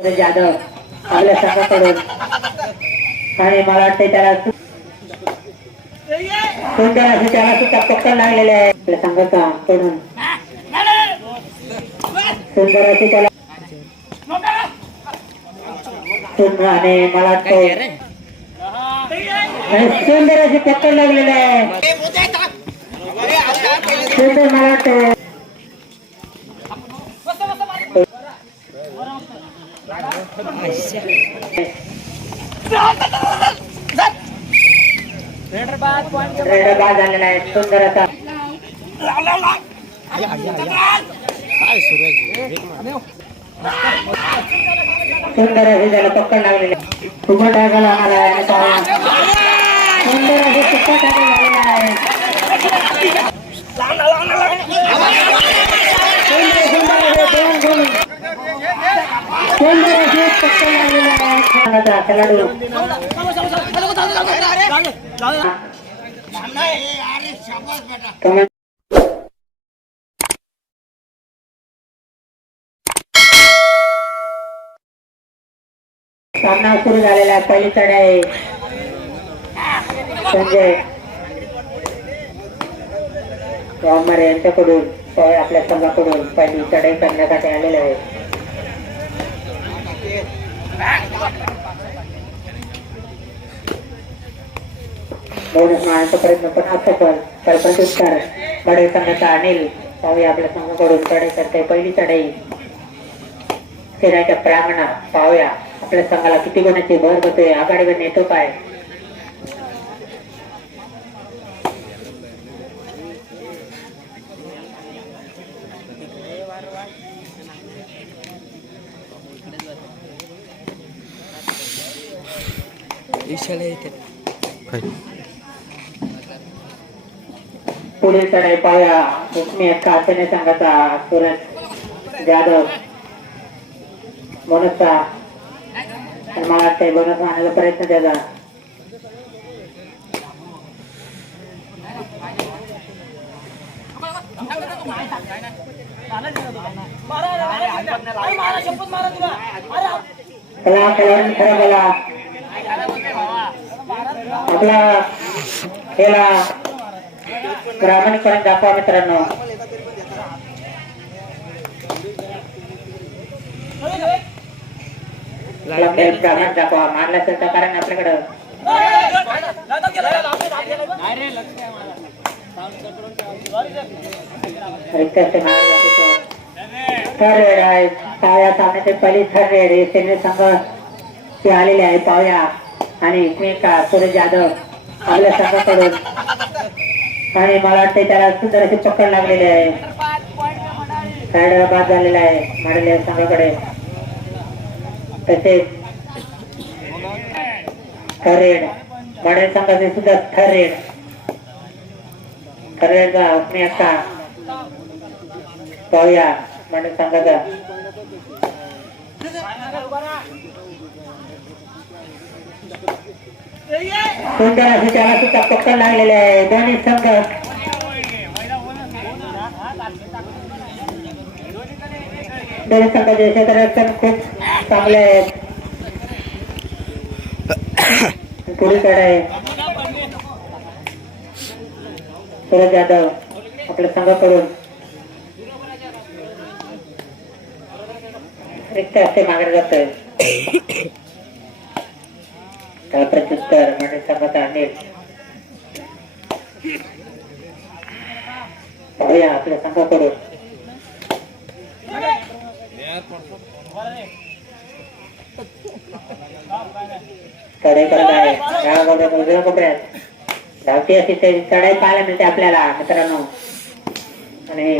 जाधव आपल्या संघाकडून आणि मला वाटते त्याला सु- सुंदर असे त्याला सुद्धा पक्कड लागलेले आहे आपल्या संघाचा कडून सुंदर असे त्याला सुंदर आणि मला वाटतं आणि सुंदर असे पक्कड लागलेले आहे सुंदर मला वाटतं रेड बाद झालेला आहे सुंदर असा सुंदर पक्कड सुपर आहे सुंदर सुपर आहे सुंदर सुंदर असे दोन गुण. सुंदर असे पक्कड लागलेले सामना सुरू झालेला आहे पहिली चढाई संजय वाघमारे यांच्याकडून आपल्या संघाकडून पहिली चढाई करण्यासाठी आलेला आहे. मारण्याचा प्रयत्न पण असफल सरपंच उत्तर. बडे संघाचा अनिल. पाहूया आपल्या संघाकडून. चढाई करते पहिली चढाई. फिरायच्या प्रांगणात पाहूया. आपल्या संघाला किती गुणाची भर होते आघाडीवर नेतो काय? पुढील चढाई पाहूया हुकमी कासेने संघाचा सुरज जाधव बोनसचा मला वाटतंय बोनस मारण्याचा प्रयत्न त्याचा चला खेळाडू खरा बोला आपला खेळा ग्रामीणकरण दाखवा मित्रांनो. ग्रामीण दाखवा. मारला असेल तर कारण आपल्याकडं. थर्ड रेड आहे. पावया सामन्याचे पहिली थर्ड रेड हे सेने संघ ते आलेले आहे पाहूया. आणि एकमेका सूरज जाधव आपल्या संघाकडून आणि मला वाटतंय त्याला सुंदर अशी पकड लागलेली आहे. साईडला बाद झालेला आहे माडले संघाकडे. तसेच थरेड माडे संघाचे सुद्धा थरेड थरेडचा एकमेका पाहूया माडे संघाचा. सुंदर असे त्याला सुद्धा लागलेले आहे. दोन्ही संघ दोन्ही संघाचे क्षेत्ररक्षण खूप चांगले आहेत पुढील आहे सूरज यादव आपल्या संघाकडून रिक्त असते मागणे जातोय. त्याला प्रत्युत्तर म्हणजे संघाचा अनिल पाहूया आपल्या संघाकडून. चढाई करत आहे. डाव्या कोपऱ्यात उजव्या कोपऱ्यात. धावती अशी ते चढाई पाहायला मिळते आपल्याला मित्रांनो. आणि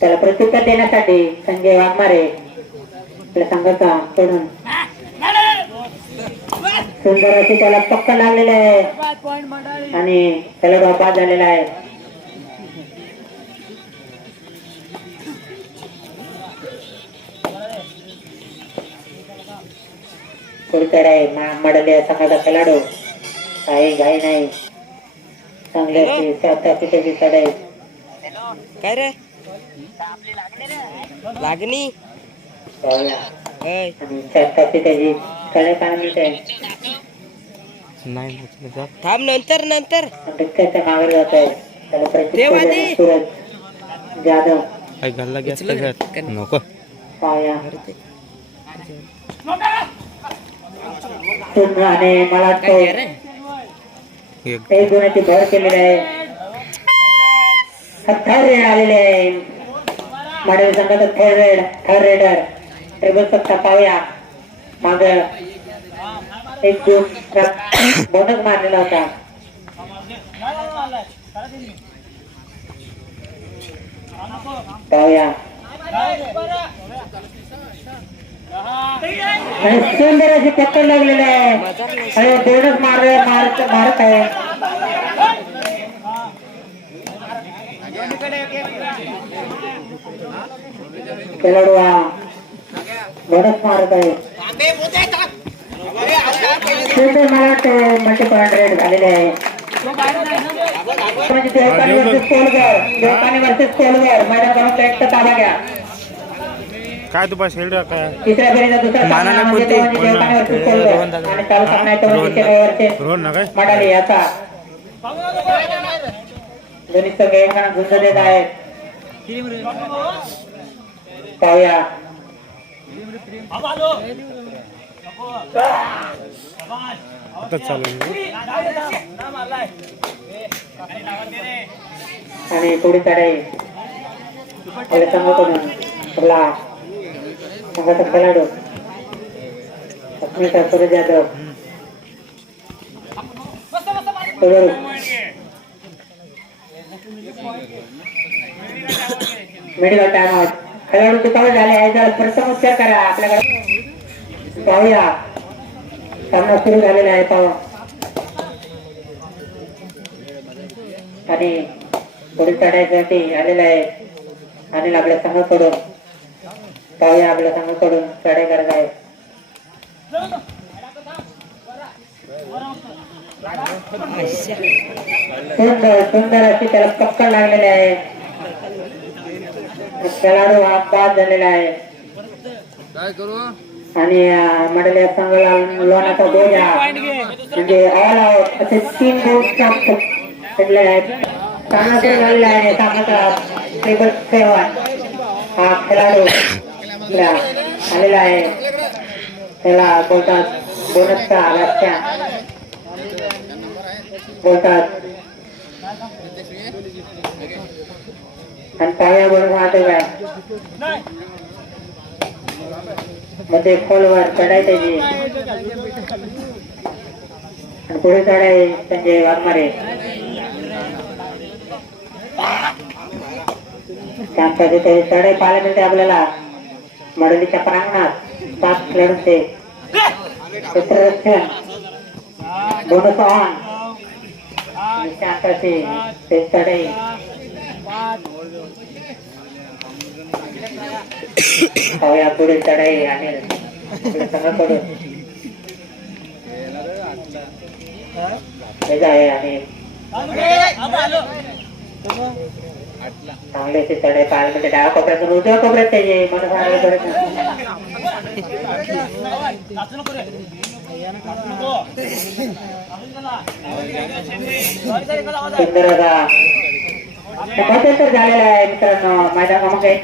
त्याला प्रत्युत्तर देण्यासाठी संजय वाघमारे आपल्या संघाचा कडून सुंदर अशी त्याला पक्क लागलेले आहे. आणि त्याला ड्रॉप झालेला आहे. पुढच्याकडे आहे मडले संघाचा खेळाडू. काही घाई नाही. चांगली अशी सात अशी त्याची चढाई काय रे? लागणी? आणि त्याची कडे काय मिळते नाही. थांब नंतर नंतर. घालला गॅस? नको. पाया. पुन्हा आणि मला एक एक गुणाची भर केलेली आहे. थर्ड रेड आलेले आहे. मॉडेल संघाचा third raid third raider table सत्ता पाहूया माग. एक दोन बोनस मारलेला होता. पाहूया सुंदर अशी चक्कर लागलेली आहे. आणि बोनस मार मारत मारत आहे. खेळाडू हा बोनस मारत आहे. सुंदर मला वाटतं मल्टिपल हंड्रेड झालेले आहे म्हणजे देवकानी वर्सेस देवकानी वर्सेस कोलगर मैदान क्रमांक एक चा ताबा घ्या काय तू पास काय तिसऱ्या फेरीचा दुसरा सामना मानाने म्हणजे तो कोणती? म्हणजे देवकानी वर्सेस कोलगर आणि चालू सामना आहे तो म्हणजे रोहन. केरळवरचे रोहन ना काय मडाली याचा दोन्ही संघ एकमेकांना झुंज देत आहेत पाहूया आता चालू आणि पुढे चढाई आपल्या संघाकडून आपला संघाचा खेळाडू अस्मिता सुरेश जाधव सुरू. मिडिल टाइम खेळाडू दुखावे झाले? आहे जर समस्या करा. आपल्याकडे पाहूया. सामना सुरू झालेला आहे पावा आणि पुढे चढायसाठी आलेला आहे. आणि आपल्या संघाकडून पाहूया आपल्या संघाकडून चढाई करत आहे. सुंदर सुंदर अशी त्याला पक्कड लागलेली आहे. खेळाडू हा बाद झालेला आहे. आणि मंडळी मंडळ संघाला लोणाचा बोजा म्हणजे ऑल आउट असे तीन गोल पडले आहेत. झालेला आहे. सामनाचा ट्रिपल सेवन हा खेळाडू आलेला आहे. त्याला बोलतात बोनसचा व्याख्या बोलतात. आणि पाया बरोबर मारते काय मध्ये खोलवर चढाई त्याची पुढे चढाय संजय वाघमारे. त्यांच्या तिथे चढाई पाहायला मिळते आपल्याला. मडलीच्या प्रांगणात सात खेळाडूंचे क्षेत्ररक्षण बोनस ऑन आणि ते चढाई पाहूया पुढे चढाई आणि आपल्या संघाकडून हे आणि चढाई म्हणजे डाव्या कोपऱ्यातून उजव्या कोपऱ्यात त्याचे मन सुंदर असा झालेला आहे मित्रांनो. माझ्या मामा काही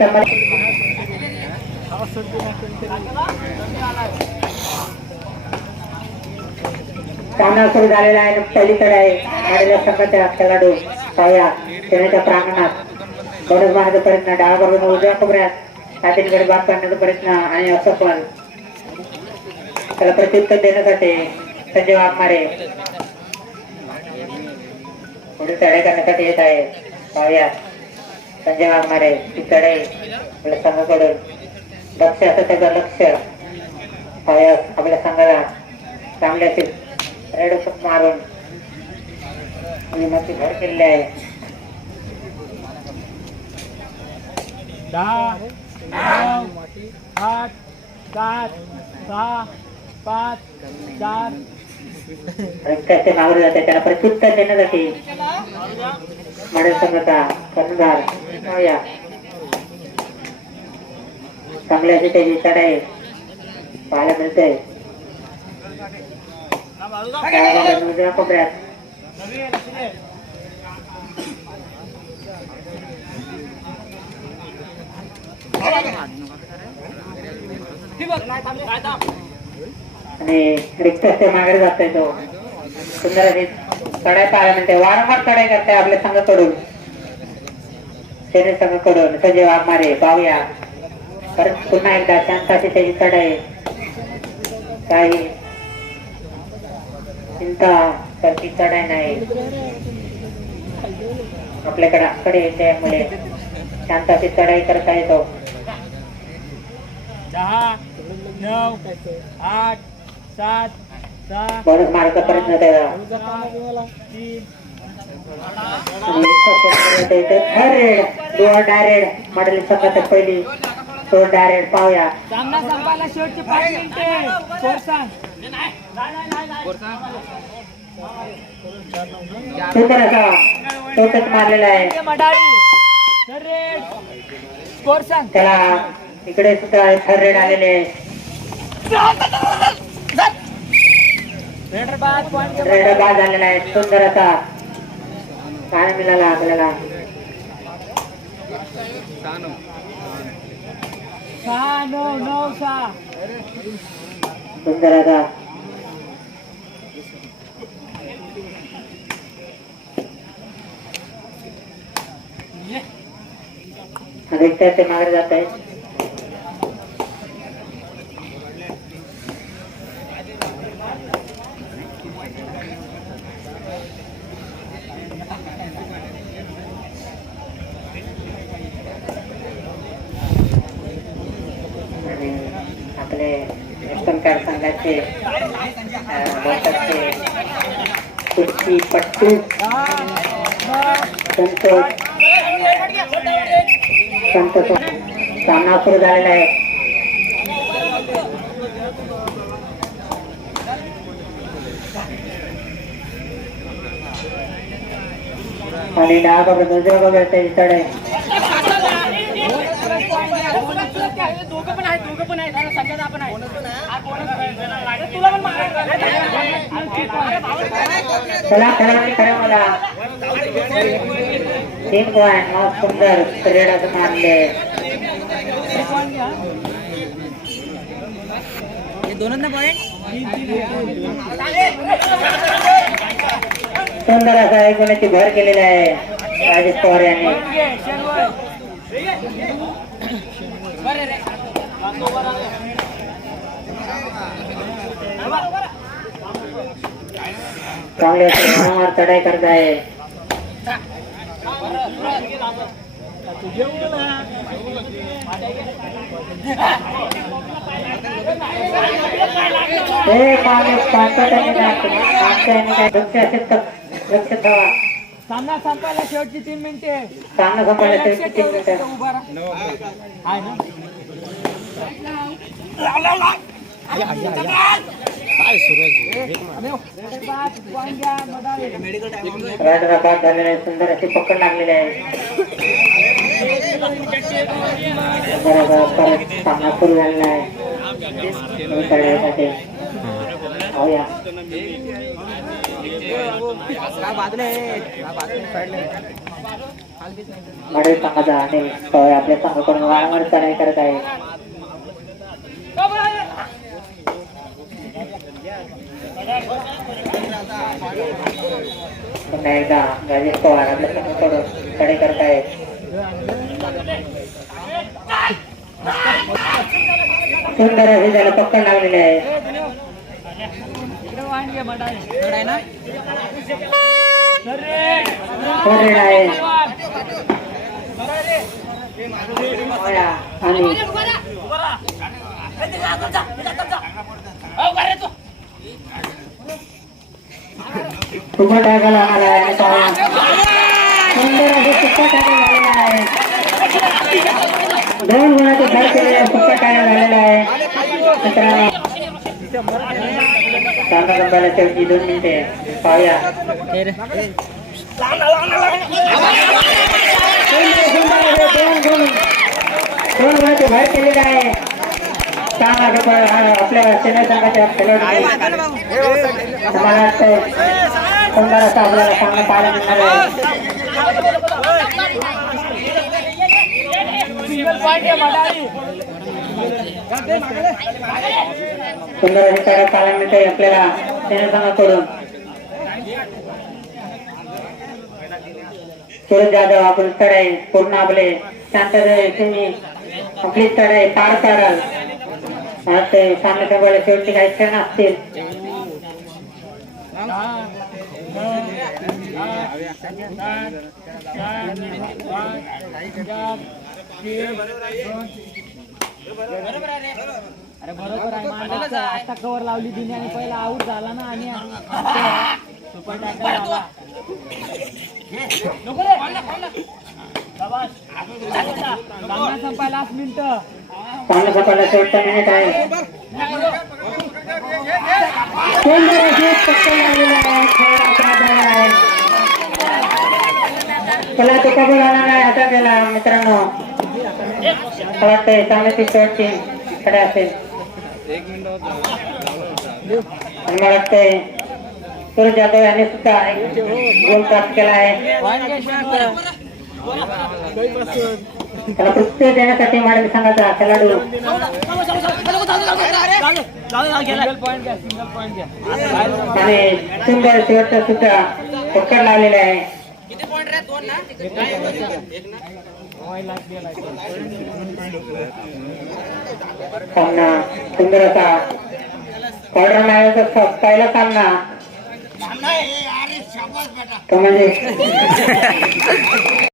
सामना सुरू झालेला आहे पलीकडे आहे. आलेल्या संघाच्या खेळाडू पाया खेळण्याच्या प्रांगणात. बोनस मारण्याचा प्रयत्न डावाबरोबर उजव्या कोपऱ्यात. काठीकडे बाद करण्याचा प्रयत्न आणि असं पण. त्याला प्रत्युत्तर देण्यासाठी संजय वाघमारे पुढे चढाई करण्यासाठी येत आहे. पाहूया संजय वाघमारे ती चढाई आपल्या संघाकडून. लक्ष असं त्याचं लक्ष. पाहूया आपल्या संघाला चांगले असे रेड मारून नियमाची भर केलेली आहे. दहा नऊ आठ सात सहा पाच चार. त्याचे मागले जाते त्याला प्रत्युत्तर देण्यासाठी. मॉडेल संघाचा कर्णधार. चांगले असे विचार आहे. पाहायला मिळते कोपऱ्यात आणि रिक्त ते मागे जातोय तो. सुंदर अशी चढाई पाहायला मिळते वारंवार चढाई करते आपल्या संघाकडून. सेने संघाकडून. संजय वाघमारे पाहूया. परत पुन्हा एकदा शांताची त्याची चढाई काही चिंता सारखी चढाई नाही. आपल्याकडे आकडे त्यामुळे शांताची चढाई करता येतो. दहा नऊ आठ सात त्याला तीन. डायरेक्ट मॉडेल संघात पहिली. तो डायरेक्ट पाहूया. सामना संपायला शेवटचे पाच मिनिटे. स्कोर सांग. मारलेला आहे. मडाळी. तर स्कोर सांग. त्याला इकडे सुद्धा रेड आलेले आहे. रेडर बाद पॉईंट रेड बाद झालेला आहे. सुंदर असा काय मिळाला आपल्याला? सहा नऊ नऊ सहा सुंदर असा ते मागे जात आहे शांत सामना सुरू झालेला आहे. आणि डावा बाबा उजव्या बाबा इकडे पण आहे. चला खरं खरं मला तीन पॉईंट मग सुंदर क्रीडाचं मानले सुंदर असा एक गुणाची भर केलेली आहे राजेश पवार यांनी चांगले वारंवार चढाई करत आहे माणूस पाचटाने जातो. काय लक्ष असेल तर लक्ष ठेवा सामना संपायला शेवटची तीन मिनिटे सामना संपायला शेवटची तीन ठेव, उभा राहा. काय सुरू सुंदर अशी पकड लागलेली आहे सामना सुरू झालेला आहे आपल्या संघाकडून वारंवार चढाई करत आहे. पुन्हा एकदा राजेश पवार आपल्या संघाकडून चढाई करत आहे सुंदर अशी त्याला पकड लागलेली आहे. आणि सुपर टाकायला आम्हाला आहे आणि पाहूया. सुंदर असे सुपर टाका झालेला आहे दोन गुणाचे भर केलेला सुपर टाका झालेला आहे मित्रांनो सामना संपायला शेवटी दोन मिनिटे पाहूया दोन गुण दोन गुणाचे भर केलेले आहे छान आपल्या सेना संघाच्या खेळाडू. मला वाटतंय सुंदर असं आपल्याला सामना पाहायला मिळणार आहे. सिंगल पॉईंट आहे मदारी सुंदर अशी कार्य पाहायला मिळते आपल्याला सेना संघाकडून. सूरज जाधव आपण चढाई पूर्ण आपले शांततेने आपली चढाई पार आज ते सामने संघाला शेवटी काही क्षण असतील अरे बरोबर आहे आता कवर लावली दिली आणि पहिला आऊट झाला ना आणि सुपर टॅकल झाला नको रे. शाबास. सामना संपायला आठ मिनिटं पाणी संपला शेवटचा मिनिट आहे. सुंदर अशी पट्टी लागलेली त्याला तुका झाला नाही. आता गेला मित्रांनो. मला वाटतंय चांगली शेवटची कडे असेल. मला वाटतंय सूरज जाधव यांनी सुद्धा एक गोल प्राप्त केला आहे. त्याला प्रत्येक देण्यासाठी माडवी संघाचा खेळाडू आणि सुंदर शेवटचा सुद्धा पकड लावलेला आहे. सामना सुंदर असा क्वार्टर मॅचचा पहिला सामना. तो म्हणजे